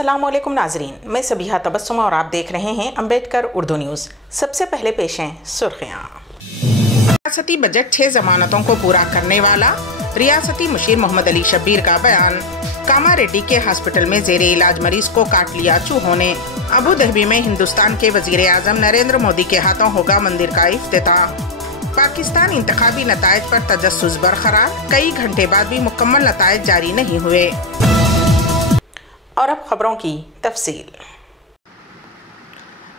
अस्सलाम वालेकुम नाजरीन, मैं सबिहा तबस्सुम और आप देख रहे हैं अम्बेडकर उर्दू न्यूज़। सबसे पहले पेश हैं सुर्खियाँ। रियासती बजट 6 जमानतों को पूरा करने वाला, रियासती मुशीर मोहम्मद अली शब्बीर का बयान। कामारेड्डी के हॉस्पिटल में जेरे इलाज मरीज को काट लिया चूहों ने। अबू धाबी में हिंदुस्तान के वजीर आजम नरेंद्र मोदी के हाथों होगा मंदिर का इफ्तिताह। पाकिस्तान इंतखाबी नतायज पर तजस्सुस बरकरार, कई घंटे बाद भी मुकम्मल नतायज जारी नहीं हुए। और अब खबरों की तफसील।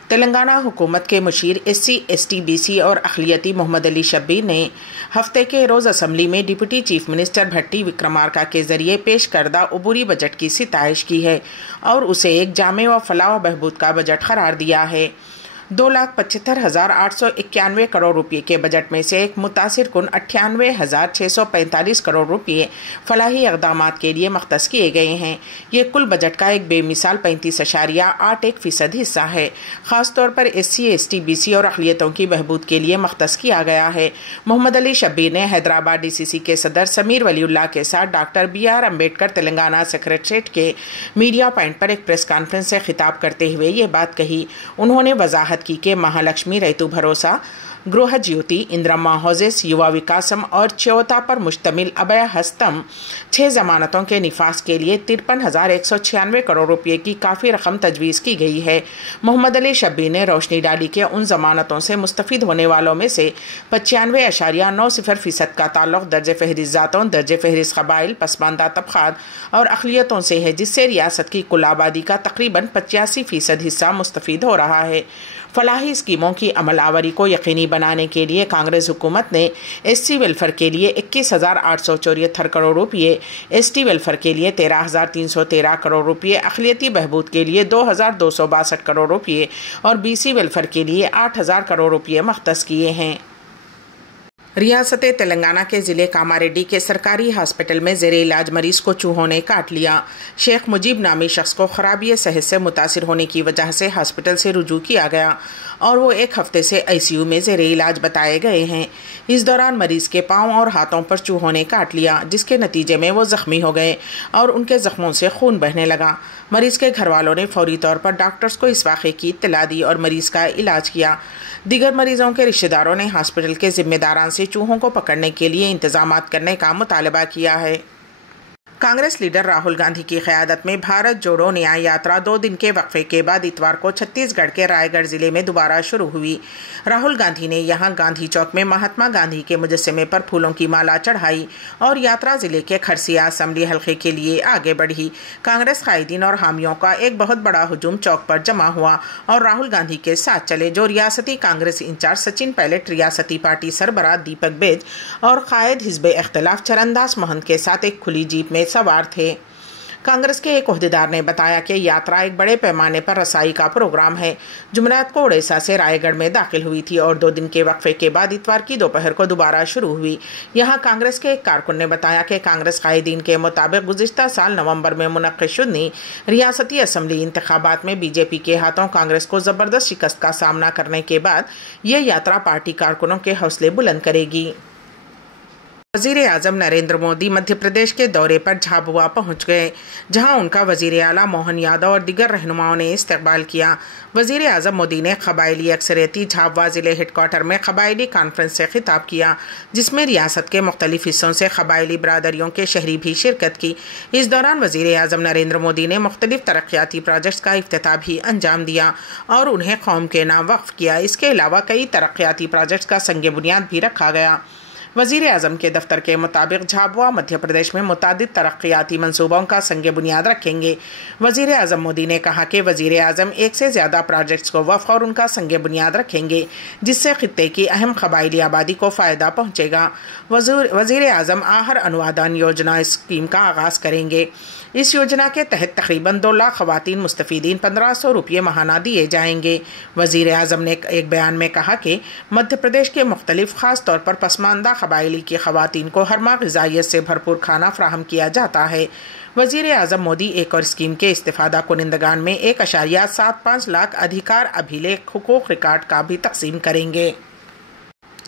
तेलंगाना हुकूमत के मुशीर SC, ST, BC और अक़लियती मोहम्मद अली शब्बीर ने हफ्ते के रोज़ असम्बली में डिप्टी चीफ मिनिस्टर भट्टी विक्रमार्का के ज़रिए पेश करदा अबूरी बजट की सिताइश की है और उसे एक जामे व फलाह व बहबूद का बजट करार दिया है। 2,75,891 करोड़ रुपये के बजट में से एक मुतासिर कुन 98,645 करोड़ रुपये फलाही इक़दामात के लिए मख्तस किए गए हैं। ये कुल बजट का एक बेमिसाल 35.81% हिस्सा है। ख़ास तौर पर SC, ST, BC और अक़लियतों की बहबूद के लिए मख्तस किया गया है। मोहम्मद अली शब्बीर ने हैदराबाद DCC के सदर समीर वलीउल्लाह के साथ doctor BR Ambedkar Telangana secretariat के मीडिया पॉइंट पर एक प्रेस कॉन्फ्रेंस से खिताब करते हुए ये बात कही। उन्होंने वजाहत की के महालक्ष्मी रैतु भरोसा, गृह ज्योति, इंदिरम्मा हाउसेस, युवा विकासम और च्योता पर मुश्तमिल अभय हस्तम 6 जमानतों के निफास के लिए 53,196 करोड़ रुपये की काफ़ी रकम तजवीज़ की गई है। मोहम्मद अली शब्बीर ने रोशनी डाली के उन जमानतों से मुस्तफ़िद होने वालों में से 95.90% का ताल्लुक़ दर्ज फहरिस्त ज़ातों, दर्ज फहरिस्त क़बाइल, पसमानदा तबक़ात और अक़लियतों से है, जिससे रियासत की कुल आबादी का तकरीबन 85% हिस्सा मुस्तफ़िद हो रहा है। फलाही स्कीमों की अमलावरी को यकीनी बनाने के लिए कांग्रेस हुकूमत ने SC वेलफेयर के लिए 21,874 करोड़ रुपये, ST वेलफेयर के लिए 13,313 करोड़ रुपये, अक़लियती बहबूद के लिए 2,262 करोड़ रुपये और BC वेलफेयर के लिए 8,000 करोड़ रुपये मख्तस किए हैं। रियासत तेलंगाना के ज़िले कामारेड्डी के सरकारी हॉस्पिटल में ज़ेरे इलाज मरीज को चूहों ने काट लिया। शेख मुजीब नामी शख्स को खराबी सेहत से मुतासिर होने की वजह से हॉस्पिटल से रुजू किया गया और वो एक हफ्ते से ICU में ज़ेरे इलाज बताए गए हैं। इस दौरान मरीज के पाँव और हाथों पर चूहों ने काट लिया, जिसके नतीजे में वो ज़ख्मी हो गए और उनके ज़ख्मों से खून बहने लगा। मरीज के घर वालों ने फौरी तौर पर डॉक्टर्स को इस वाक़े की इत्तला दी और मरीज का इलाज किया। दीगर मरीजों के रिश्तेदारों ने हॉस्पिटल के जिम्मेदारान से चूहों को पकड़ने के लिए इंतजामात करने का मुतालबा किया है। कांग्रेस लीडर राहुल गांधी की क़यादत में भारत जोड़ो न्याय यात्रा 2 दिन के वक्फे के बाद इतवार को छत्तीसगढ़ के रायगढ़ जिले में दोबारा शुरू हुई। राहुल गांधी ने यहां गांधी चौक में महात्मा गांधी के मुजस्समे पर फूलों की माला चढ़ाई और यात्रा जिले के खरसिया असम्बली हल्के के लिए आगे बढ़ी। कांग्रेस कायदीन और हामियों का एक बहुत बड़ा हुजूम चौक पर जमा हुआ और राहुल गांधी के साथ चले, जो रियासती कांग्रेस इंचार्ज सचिन पायलट, रियासती पार्टी सरबराह दीपक बेज और कायद हिज़्ब इख्तिलाफ चरणदास महंत के साथ एक खुली जीप में सवार थे। कांग्रेस के एक ओहदेदार ने बताया कि यात्रा एक बड़े पैमाने पर रसाई का प्रोग्राम है। जुमेरात को उड़ीसा से रायगढ़ में दाखिल हुई थी और 2 दिन के वक्फे के बाद इतवार की दोपहर को दोबारा शुरू हुई। यहां कांग्रेस के एक कारकुन ने बताया कि कांग्रेस कायदीन के मुताबिक गुज़िश्ता साल नवंबर में मुनक़्क़िद शुदनी रियासती असम्बली इंतखाबात में BJP के हाथों कांग्रेस को ज़बरदस्त शिकस्त का सामना करने के बाद ये यात्रा पार्टी कारकुनों के हौसले बुलंद करेगी। वज़ीर आज़म नरेंद्र मोदी मध्य प्रदेश के दौरे पर झाबुआ पहुंच गए, जहां उनका वज़ीर आला मोहन यादव और दीगर रहनुमाओं ने इस्तकबाल किया। वज़ीर आज़म मोदी ने क़बायली अक्सरियती झाबुआ ज़िले हेडक्वार्टर में क़बायली कॉन्फ्रेंस से खिताब किया, जिसमें रियासत के मुख्तलिफ हिस्सों से क़बायली बरादरियों के शहरी भी शिरकत की। इस दौरान वज़ीर आज़म नरेंद्र मोदी ने मुख्तलिफ तरक्याती प्रोजेक्ट्स का इफ्तिताह भी अंजाम दिया और उन्हें कौम के नाम वक्फ किया। इसके अलावा कई तरक्याती प्रोजेक्ट्स का संग बुनियाद भी रखा गया। वज़ीर आज़म के दफ्तर के मुताबिक झाबुआ मध्य प्रदेश में मुतादिद तरक्याती मंसूबों का संग बुनियाद रखेंगे। वज़ीर आज़म मोदी ने कहा कि वज़ीर आज़म 1 से ज़्यादा प्रोजेक्ट्स को वफ़ और उनका संग बुनियाद रखेंगे, जिससे खित्ते की अहम क़बायली आबादी को फ़ायदा पहुँचेगा। वज़ीर आज़म आहर अनुवादान योजना स्कीम का आगाज़ करेंगे। इस योजना के तहत तकरीबन 2 लाख ख़वातीन मुस्तफ़ीदीन 1,500 रुपये महाना दिए जाएंगे। वज़ीर आज़म ने एक बयान में कहा कि मध्य प्रदेश के मुख्तलिफ ख़ास तौर पर पसमानदा क़बाइली की ख़वातीन को हर माह ग़िज़ाइयत से भरपूर खाना फ़राहम किया जाता है। वज़ीर आज़म मोदी एक और स्कीम के इस्तिफ़ादा कुनिंदगान में 1.75 लाख अधिकार अभिलेख हुकूक़ रिकॉर्ड का भी तक़सीम करेंगे।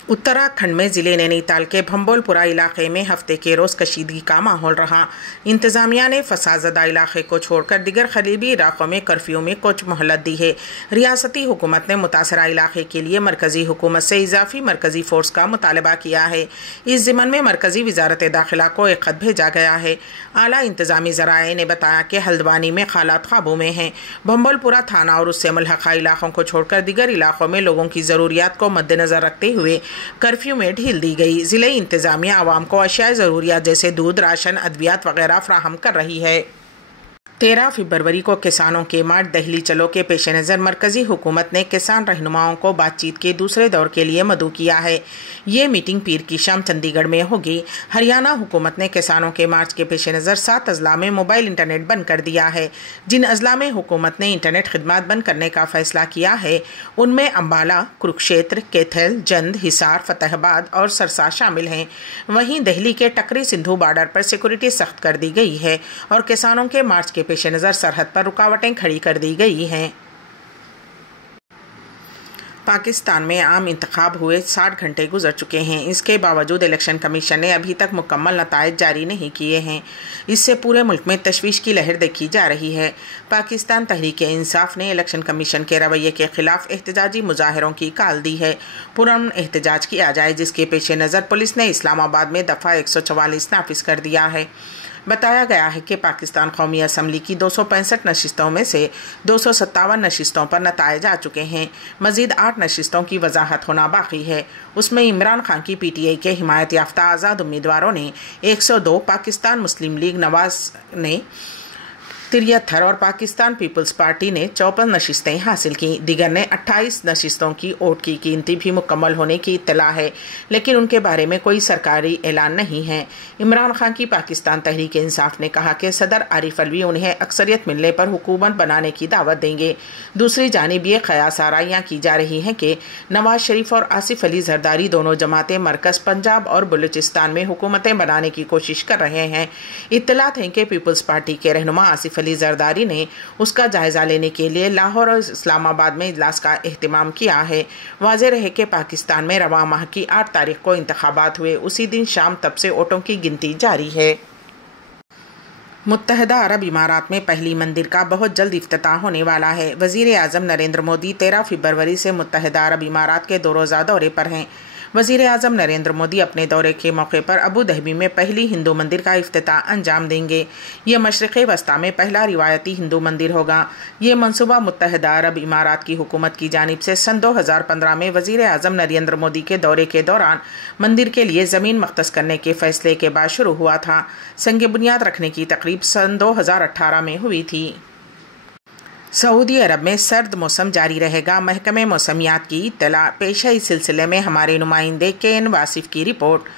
उत्तराखंड में ज़िले नैनीताल के भंबोलपुरा इलाके में हफ्ते के रोज़ कशीदगी का माहौल रहा। इंतज़ामिया ने फसादज़दा इलाके को छोड़कर दिगर करीबी इलाकों में कर्फ्यू में कुछ मोहलत दी है। रियासती हुकूमत ने मुतासरा इलाके के लिए मरकज़ी हुकूमत से इजाफी मरकज़ी फ़ोर्स का मुतालबा किया है। इस ज़िमन में मरकज़ी वज़ारत दाखिला को एक ख़त भेजा गया है। आला इंतज़ामी ज़राए ने बताया कि हल्द्वानी में हालात काबू में हैं। भंबोलपुरा थाना और उससे मुल्हक़ा इलाकों को छोड़कर दिगर इलाकों में लोगों की ज़रूरियात को मद्देनज़र रखते हुए कर्फ्यू में ढील दी गई। ज़िले इंतज़ामिया आवाम को अशियाए ज़रूरियात जैसे दूध, राशन, अद्वियात वगैरह फराहम कर रही है। 13 फरवरी को किसानों के मार्च दिल्ली चलो के पेश नज़र मरकज़ी हुकूमत ने किसान रहनुमाओं को बातचीत के दूसरे दौर के लिए मदऊ किया है। ये मीटिंग पीर की शाम चंडीगढ़ में होगी। हरियाणा हुकूमत ने किसानों के मार्च के पेश नज़र 7 अजला में मोबाइल इंटरनेट बंद कर दिया है। जिन अजला में हुकूमत ने इंटरनेट खिदमत बंद करने का फैसला किया है उनमें अम्बाला, कुरुक्षेत्र, कैथल, जंद, हिसार, फतेहाबाद और सरसा शामिल हैं। वहीं दिल्ली के टकरी सिंधु बॉर्डर पर सिक्योरिटी सख्त कर दी गई है और किसानों के मार्च के पेश नज़र सरहद पर रुकावटें खड़ी कर दी गई हैं। पाकिस्तान में आम इंतखाब हुए 60 घंटे गुजर चुके हैं। इसके बावजूद इलेक्शन कमीशन ने अभी तक मुकम्मल नताइज जारी नहीं किए हैं। इससे पूरे मुल्क में तशवीश की लहर देखी जा रही है। पाकिस्तान तहरीक-ए-इंसाफ ने इलेक्शन कमीशन के रवैये के खिलाफ एहतजाजी मुजाहरों की काल दी है। पुरअमन एहतजाज किया जाए, जिसके पेश नज़र पुलिस ने इस्लामाबाद में दफ़ा 144 नाफिज कर दिया है। बताया गया है कि पाकिस्तान कौमी असम्बली की 265 नशिस्तों में से 257 नशिस्तों पर नताइज आ चुके हैं। मजीद 8 नशिस्तों की वजाहत होना बाकी है। उसमें इमरान खान की PTI के हिमायत याफ्ता आज़ाद उम्मीदवारों ने 102, पाकिस्तान मुस्लिम लीग नवाज ने 73 और पाकिस्तान पीपल्स पार्टी ने 54 नशिस्तें हासिल की। दिगर ने 28 नशिस्तों की वोट की गिनती भी मुकम्मल होने की इत्तला है, लेकिन उनके बारे में कोई सरकारी ऐलान नहीं है। इमरान खान की पाकिस्तान तहरीक इंसाफ ने कहा कि सदर आरिफ अलवी उन्हें अक्सरियत मिलने पर हुकूमत बनाने की दावत देंगे। दूसरी जानिब ये क़यास आराइयाँ की जा रही हैं कि नवाज शरीफ और आसिफ अली जरदारी दोनों जमातें मरकज़, पंजाब और बलूचिस्तान में हुकूमतें बनाने की कोशिश कर रहे हैं। इत्तलात हैं कि पीपल्स पार्टी के रहनुमा आसिफ अली जरदारी ने उसका जायजा लेने के लिए लाहौर और इस्लामाबाद में इजलास का एहतिमाम किया है। वाज़ेह रहे कि पाकिस्तान में रवां माह की 8 तारीख को इंतखाबात हुए, उसी दिन शाम तब से वोटों की गिनती जारी है। मुत्तहदा अरब इमारात में पहली मंदिर का बहुत जल्द इफ्तिताह होने वाला है। वज़ीर आज़म नरेंद्र मोदी 13 फरवरी से मुत्तहदा अरब इमारात के 2 रोज़ा दौरे पर हैं। वज़ीर आज़म नरेंद्र मोदी अपने दौरे के मौके पर अबू धाबी में पहली हिंदू मंदिर का इफ्तिताह अंजाम देंगे। ये मशरिक़ वस्ता में पहला रिवायती हिंदू मंदिर होगा। ये मनसूबा मुत्तहदा अरब इमारात की हुकूमत की जानिब से सन 2015 में वज़ीर आज़म नरेंद्र मोदी के दौरे के दौरान मंदिर के लिए ज़मीन मख्तस करने के फैसले के बाद शुरू हुआ था। संग बुनियाद रखने की तकरीब सन 2018 में हुई थी। सऊदी अरब में सर्द मौसम जारी रहेगा। महकमे मौसमियात की इत्तला। पेश है इस सिलसिले में हमारे नुमाइंदे KN वासिफ की रिपोर्ट।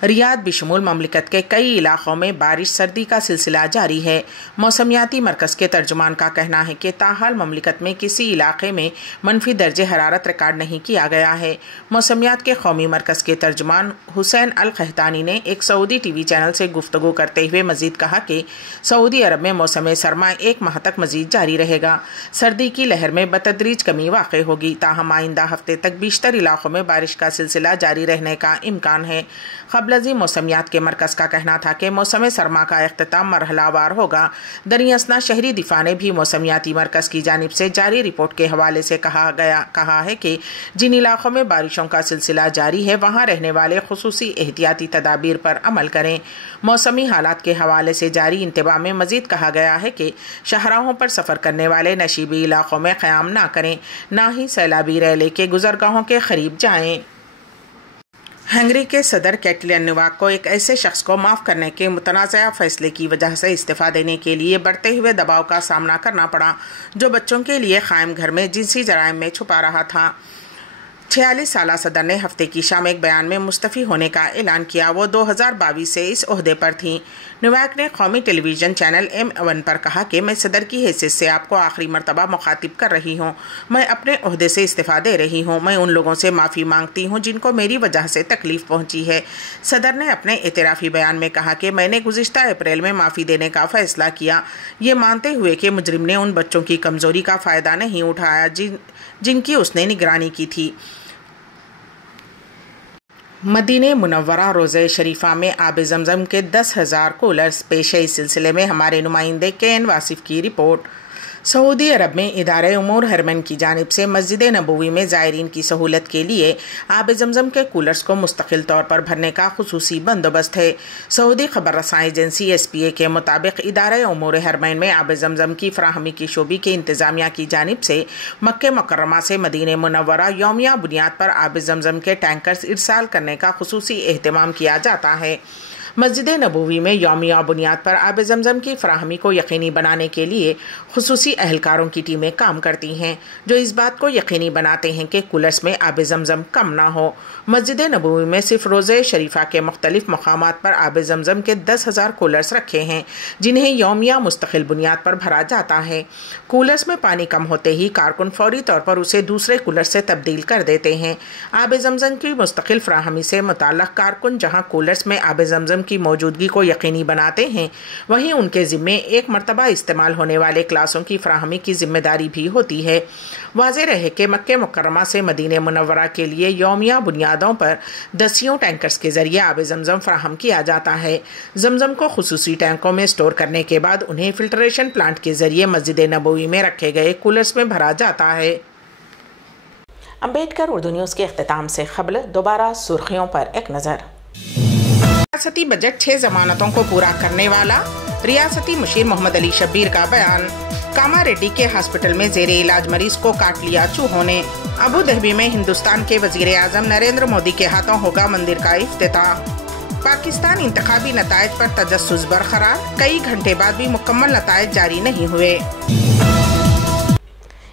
रियाद बिशमूल ममलिकत के कई इलाकों में बारिश सर्दी का सिलसिला जारी है। मौसमियाती मरकज़ के तर्जुमान का कहना है कि ताहाल ममलिकत में किसी इलाके में मनफी दर्जे हरारत रिकॉर्ड नहीं किया गया है। मौसमियात के कौमी मरकज़ के तर्जुमान हुसैन अल कहतानी ने एक सऊदी TV चैनल से गुफ्तगू करते हुए मजीद कहा कि सऊदी अरब में मौसम सरमा 1 माह तक मजीद जारी रहेगा। सर्दी की लहर में बतदरीज कमी वाक़ई होगी, ताहम आइंदा हफ्ते तक बेशतर इलाकों में बारिश का सिलसिला जारी रहने का इम्कान है। क़ब्लज़ी मौसमियात के मरकज़ का कहना था कि मौसम सरमा का इख्तिताम मरहलावार होगा। दरियासना शहरी दिफा ने भी मौसमियाती मरकज़ की जानिब से जारी रिपोर्ट के हवाले से कहा है कि जिन इलाकों में बारिशों का सिलसिला जारी है वहाँ रहने वाले खुसूसी एहतियाती तदाबीर पर अमल करें। मौसमी हालात के हवाले से जारी इंतबा में मजीद कहा गया है कि शाहराहों पर सफ़र करने वाले नशीबी इलाकों में क़याम ना करें, ना ही सैलाबी रैले के गुजरगाहों के करीब जाएँ। हंगरी के सदर कैटलिन नोवाक को एक ऐसे शख्स को माफ़ करने के मुतनाज़ा फैसले की वजह से इस्तीफ़ा देने के लिए बढ़ते हुए दबाव का सामना करना पड़ा, जो बच्चों के लिए क़ायम घर में जिनसी जराइम में छुपा रहा था। 46 साला सदर ने हफ्ते की शाम एक बयान में मुस्तफ़ी होने का ऐलान किया। वो 2022 से इस ओहदे पर थी। नोवाक ने कौमी टेलीविज़न चैनल M1 पर कहा कि मैं सदर की हैसियत से आपको आखिरी मरतबा मुखातिब कर रही हूँ। मैं अपने ओहदे से इस्तीफ़ा दे रही हूँ। मैं उन लोगों से माफ़ी मांगती हूँ जिनको मेरी वजह से तकलीफ़ पहुँची है। सदर ने अपने एतराफ़ी बयान में कहा कि मैंने गुज़िश्ता अप्रैल में माफ़ी देने का फ़ैसला किया, ये मानते हुए कि मुजरिम ने उन बच्चों की कमज़ोरी का फ़ायदा नहीं उठाया जिनकी उसने निगरानी की थी। मदीने मुनव्वरा रोज़े शरीफा में आब जमज़म के 10,000 कूलर्स पेश है। इस सिलसिले में हमारे नुमाइंदे के वासिफ की रिपोर्ट। सऊदी अरब में इदारे उमूर हरमैन की जानिब से मस्जिद नबवी में ज़ायरीन की सहूलत के लिए आब जमज़म के कूलर्स को मुस्तकिल तौर पर भरने का खुसूसी बंदोबस्त है। सऊदी खबर रसां एजेंसी SPA के मुताबिक इदारे उमूर हरमैन में आब जमज़म की फराहमी की शोबी के इंतज़ामिया की जानिब से मक्के मुकर्रमा से मदीने मुनव्वरा यौमिया बुनियाद पर आब जमज़म के टैंकर्स इरसाल करने का खुसूसी एहतमाम किया जाता है। मस्जिद नबवी में यौमिया बुनियाद पर आब जमज़म की फराहमी को यकीनी बनाने के लिए खुसूसी अहलकारों की टीमें काम करती हैं, जो इस बात को यकीनी बनाते हैं कि कूलर्स में आब जमज़म कम ना हो। मस्जिद नबवी में सिर्फ रोज़े शरीफा के मुख्तलिफ मकामात पर आब जमज़म के 10,000 कूलर्स रखे हैं, जिन्हें यौमिया मुस्तकिल बुनियाद पर भरा जाता है। कूलर्स में पानी कम होते ही कारकुन फौरी तौर पर उसे दूसरे कूलर से तब्दील कर देते हैं। आब जमज़म की मुस्तकिल फराहमी से मुताल्लिक़ कारकुन जहाँ कूलर्स में आब जमज़म की मौजूदगी को यकीनी बनाते हैं, वहीं उनके ज़िम्मे एक मरतबा इस्तेमाल होने वाले क्लासों की फराहमी की जिम्मेदारी भी होती है। वाज़ेह रहे कि मक्के मुकर्रमा से मदीने मुनव्वरा के लिए यौमिया बुनियादों पर 10 टैंकर्स के जरिए आब जमज़म फराहम किया जाता है। जमज़म को खुसूसी टैंकों में स्टोर करने के बाद उन्हें फिल्ट्रेशन प्लांट के जरिए मस्जिद नबवी में रखे गए कूलर्स में भरा जाता है। अम्बेडकर उर्दू न्यूज़ के इख्तिताम से ख़बर दोबारा सुर्खियों पर एक नज़र। रियासती बजट 6 जमानतों को पूरा करने वाला, रियासती मुशीर मोहम्मद अली शब्बीर का बयान। कामा रेड्डी के हॉस्पिटल में जेरे इलाज मरीज को काट लिया चूहों ने। अबू धाबी में हिंदुस्तान के वजीर आजम नरेंद्र मोदी के हाथों होगा मंदिर का इफ्तिताह। पाकिस्तान इंतखाबी नतायज पर तजस्सुस बरकरार, कई घंटे बाद भी मुकम्मल नतायज जारी नहीं हुए।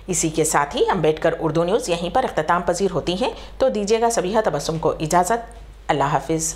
इसी के साथ ही अम्बेडकर उर्दू न्यूज़ यहीं पर इख्तिताम पजीर होती हैं, तो दीजिएगा सबीहा तबस्सुम को इजाज़त। अल्लाह हाफिज़।